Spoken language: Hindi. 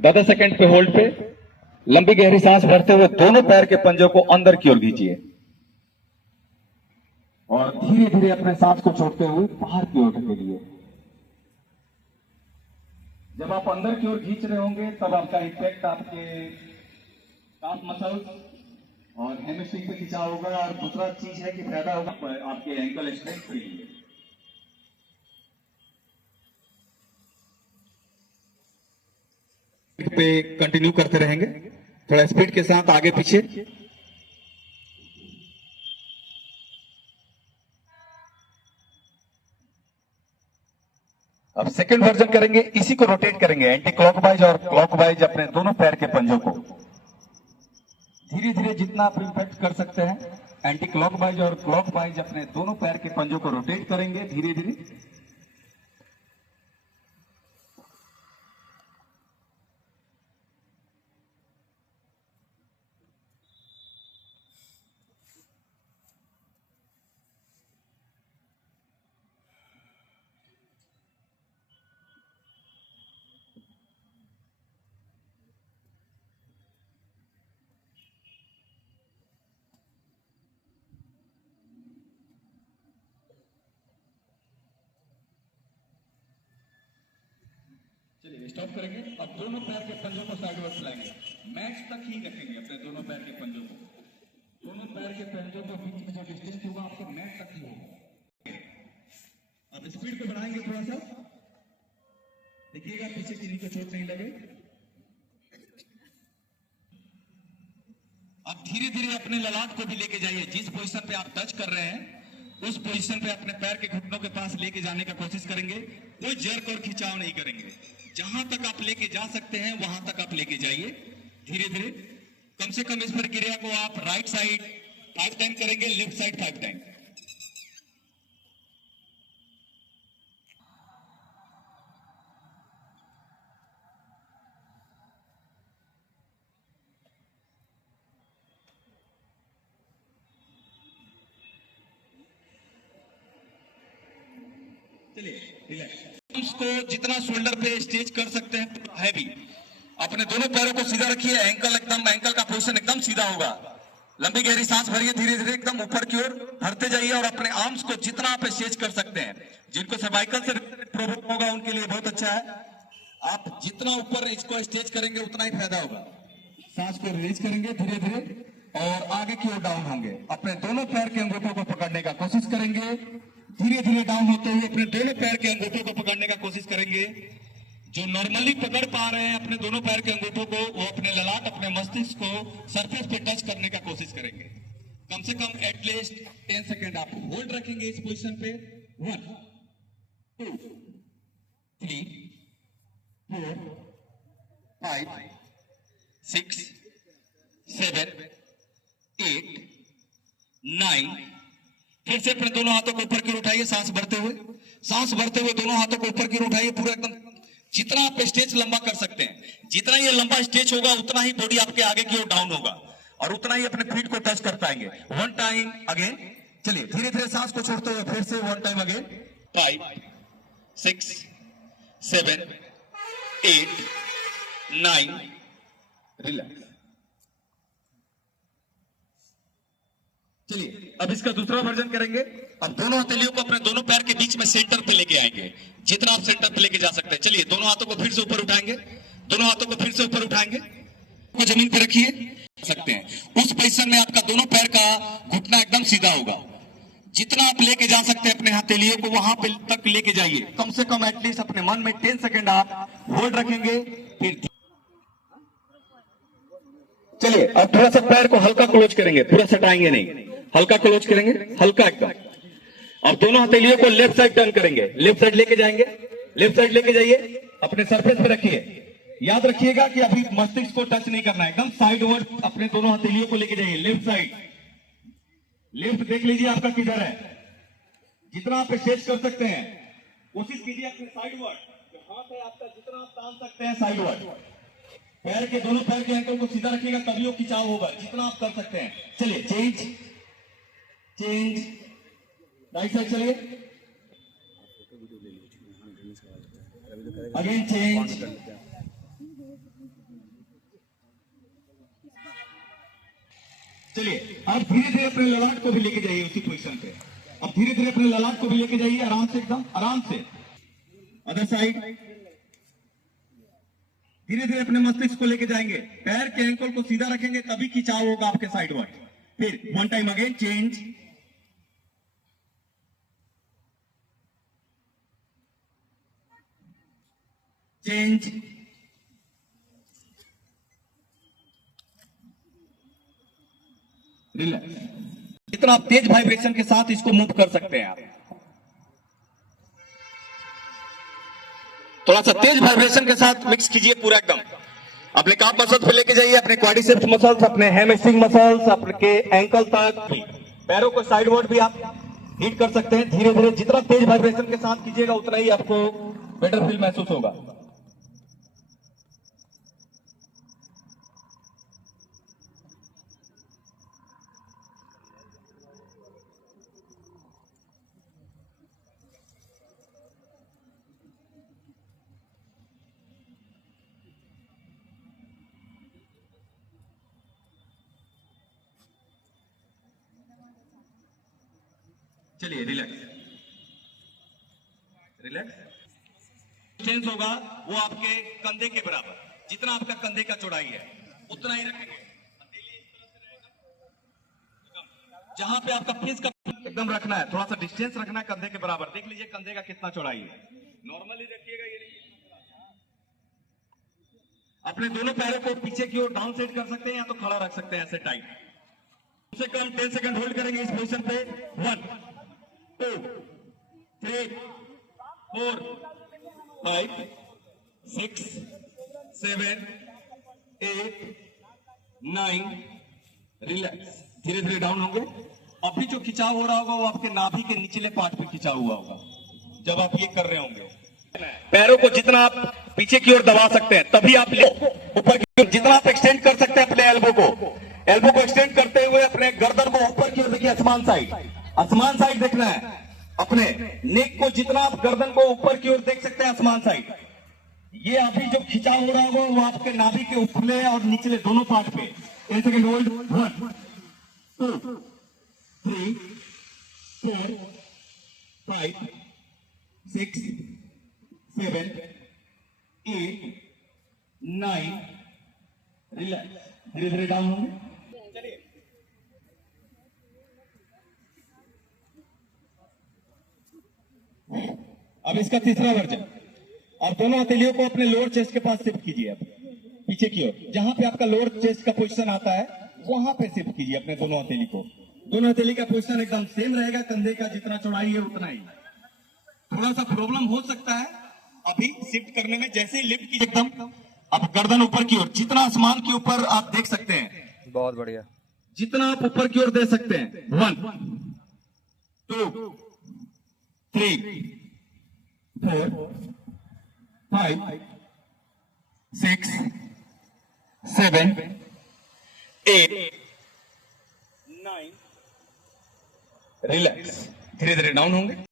10 सेकंड पे होल्ड पे लंबी गहरी सांस भरते हुए दोनों पैर के पंजों को अंदर की ओर खींचिए और धीरे धीरे अपने सांस को छोड़ते हुए बाहर की ओर ढकेलिए। जब आप अंदर की ओर खींच रहे होंगे तब आपका इफेक्ट आपके काफ मसल्स और हेमस्ट्रिंग पे खिंचा होगा। और दूसरा चीज है कि फायदा होगा आपके एंकल स्ट्रेंथ के लिए। पे कंटिन्यू करते रहेंगे, थोड़ा स्पीड के साथ आगे पीछे। अब सेकंड वर्जन करेंगे, इसी को रोटेट करेंगे एंटी क्लॉकवाइज और क्लॉकवाइज अपने दोनों पैर के पंजों को। धीरे धीरे जितना आप इम्पैक्ट कर सकते हैं एंटी क्लॉकवाइज और क्लॉकवाइज अपने दोनों पैर के पंजों को रोटेट करेंगे धीरे धीरे। चलिए स्टॉप करेंगे। अब दोनों पैर के पंजों को साइडवर्ड लाएंगे, मैच तक ही रखेंगे अपने दोनों पैर के पंजों को। दोनों पैर के पंजों के बीच में जो डिस्टेंस होगा आपके मैच तक ही होगा। अब स्पीड को बढ़ाएंगे थोड़ा सा, देखिएगा पीछे किसी को चोट नहीं लगे। अब धीरे धीरे अपने ललाट को भी लेके जाइए, जिस पोजीशन पे आप टच कर रहे हैं उस पोजीशन पे अपने पैर के घुटनों के पास लेके जाने का कोशिश करेंगे। कोई जर्क और खिंचाव नहीं करेंगे, जहां तक आप लेके जा सकते हैं वहां तक आप लेके जाइए धीरे धीरे। कम से कम इस प्रक्रिया को आप राइट साइड 5 टाइम करेंगे, लेफ्ट साइड 5 टाइम। चलिए रिलैक्स। उसको जितना शोल्डर पे स्ट्रेच कर सकते हैं हैवी। अपने दोनों पैरों को सीधा रखिए, एंकल का पोजीशन एकदम सीधा होगा। लंबी गहरी सांस भरिए धीरे धीरे एकदम ऊपर की ओर भरते जाइए और अपने आर्म्स को जितना आप स्ट्रेच कर सकते हैं। जिनको सर्वाइकल से प्रॉब्लम होगा उनके लिए बहुत अच्छा है। आप जितना ऊपर इसको स्ट्रेच करेंगे उतना ही फायदा होगा। सांस को रिलीज करेंगे धीरे धीरे और आगे की ओर डाउन होंगे। अपने दोनों पैर के अंगूठों को पकड़ने का कोशिश करेंगे। धीरे धीरे डाउन होते हुए अपने दोनों पैर के अंगूठों को पकड़ने का कोशिश करेंगे। जो नॉर्मली पकड़ पा रहे हैं अपने दोनों पैर के अंगूठों को, वो अपने ललाट अपने मस्तिष्क को सरफेस पे टच करने का कोशिश करेंगे। कम से कम एटलीस्ट 10 सेकेंड आप होल्ड रखेंगे इस पोजीशन पे। 1 2 3 4 5 6 7 8 9। फिर से अपने दोनों हाथों को ऊपर की ओर उठाइए, सांस भरते हुए दोनों हाथों को ऊपर की ओर उठाइए पूरा एकदम। जितना आप स्टेज लंबा कर सकते हैं, जितना ये लंबा स्टेज होगा उतना ही बॉडी आपके आगे की ओर डाउन होगा और उतना ही अपने फीट को टच कर पाएंगे। 1 टाइम अगेन। चलिए धीरे धीरे सांस को छोड़ते हुए फिर से 1 टाइम अगेन। 5 6 7 8 9 रिलैक्स। चलिए अब इसका दूसरा वर्जन करेंगे। अब दोनों हथेलियों को अपने दोनों पैर के बीच में सेंटर पे लेके आएंगे, जितना आप सेंटर पे लेके जा सकते हैं। चलिए दोनों हाथों को फिर से ऊपर उठाएंगे, दोनों हाथों को फिर से ऊपर उठाएंगे, को जमीन पे रखिए सकते हैं। उस पोजीशन में आपका दोनों पैर का घुटना एकदम सीधा होगा। जितना आप लेके जा सकते हैं अपने हथेलियों को वहां पे तक लेके जाइए। कम से कम एटलीस्ट अपने मन में 10 सेकेंड आप होल्ड रखेंगे। फिर चलिए अब थोड़ा सा पैर को हल्का क्लोज करेंगे, पूरा सटाएंगे नहीं, हल्का क्लोज करेंगे, हल्का एकदम। अब दोनों हथेलियों को लेफ्ट साइड टर्न करेंगे, लेफ्ट साइड लेके जाएंगे, लेफ्ट साइड लेके जाइए, अपने सरफेस पे रखिए। याद रखिएगा कि अभी मस्तिष्क को टच नहीं करना है, एकदम साइडवर्ड अपने दोनों हथेलियों को लेके जाइए। लेफ्ट साइड, लेफ्ट देख लीजिए आपका किधर है। जितना आप स्ट्रेच कर सकते हैं कोशिश कीजिए अपने साइडवर्ड, जो हाथ है आपका जितना आप तान सकते हैं साइडवर्ड। पैर के दोनों पैर के एंकल को सीधा रखिएगा, तभी वो खिंचाव होगा, जितना आप कर सकते हैं। चलिए चेंज चेंज, राइट साइड चलिए, अगेन चेंज चलिए अब धीरे धीरे अपने ललाट को भी लेके जाइए उसी पोजीशन पे। अब धीरे धीरे अपने ललाट को भी लेके जाइए आराम से, एकदम आराम से। अदर साइड धीरे धीरे अपने मस्तिष्क को लेके जाएंगे। पैर के एंकल को सीधा रखेंगे तभी खिंचाव होगा आपके साइड वर्ड। फिर one time again change, change, relax. इतना आप तेज वाइब्रेशन के साथ इसको मूव कर सकते हैं। आप थोड़ा सा तेज वाइब्रेशन के साथ मिक्स कीजिए पूरा एकदम। अपने काफ मसल्स पे लेके जाइए, अपने क्वाड्रिसेप्स मसल्स, अपने हैमस्ट्रिंग मसल्स, अपने एंकल तक, पैरों को साइडवर्ड भी आप हीट कर सकते हैं। धीरे धीरे जितना तेज वाइब्रेशन के साथ कीजिएगा उतना ही आपको बेटर फील महसूस होगा। चलिए रिलैक्स, रिलैक्स। चेंज होगा वो आपके कंधे के बराबर, जितना आपका कंधे का चौड़ाई है उतना ही रखेंगे। जहां पे आपका फेस का एकदम रखना है, थोड़ा सा डिस्टेंस रखना है कंधे के बराबर। देख लीजिए कंधे का कितना चौड़ाई है, नॉर्मली रखिएगा। ये नहीं, अपने दोनों पैरों को पीछे की ओर डाउन साइड कर सकते हैं या तो खड़ा रख सकते हैं ऐसे टाइट। कम से कम 10 सेकंड होल्ड करेंगे इस पोजीशन पे। 1 2 3 4 5 6 7 8 9, रिलैक्स। धीरे धीरे डाउन होंगे। अभी जो खिंचाव हो रहा होगा वो आपके नाभि के निचले पार्ट पे खिंचाव हुआ होगा जब आप ये कर रहे होंगे। पैरों को जितना आप पीछे की ओर दबा सकते हैं तभी आप ऊपर की ओर, जितना आप एक्सटेंड कर सकते हैं अपने एल्बो को एक्सटेंड करते हुए अपने गर्दन को ऊपर की ओर देखिए, आसमान साइड देखना है। अपने नेक को जितना आप गर्दन को ऊपर की ओर देख सकते हैं आसमान साइड। ये अभी जो खिंचाव हो रहा होगा वो आपके नाभि के ऊपरले और निचले दोनों पार्ट पे। 1 सेकंड होल्ड। 1 2 3 4 5 6 7 8 9, रिलैक्स। धीरे धीरे डाउन होंगे। चलिए अब इसका तीसरा वर्जन। आप दोनों हथेलियों को अपने लोअर चेस्ट के पास शिफ्ट कीजिए। अब पीछे की ओर जहां पे आपका लोअर चेस्ट का पोजीशन आता है वहां पे शिफ्ट कीजिए अपने दोनों हथेली को। दोनों हथेली का पोजीशन एकदम सेम रहेगा, कंधे का जितना चौड़ाई है उतना ही। थोड़ा सा प्रॉब्लम हो सकता है अभी शिफ्ट करने में। जैसे ही लिफ्ट कीजिए एकदम, अब गर्दन ऊपर की ओर, जितना आसमान के ऊपर आप देख सकते हैं, बहुत बढ़िया, जितना आप ऊपर की ओर दे सकते हैं। 1 2 3 4 5 6 7 8 9, रिलैक्स। धीरे धीरे डाउन होंगे।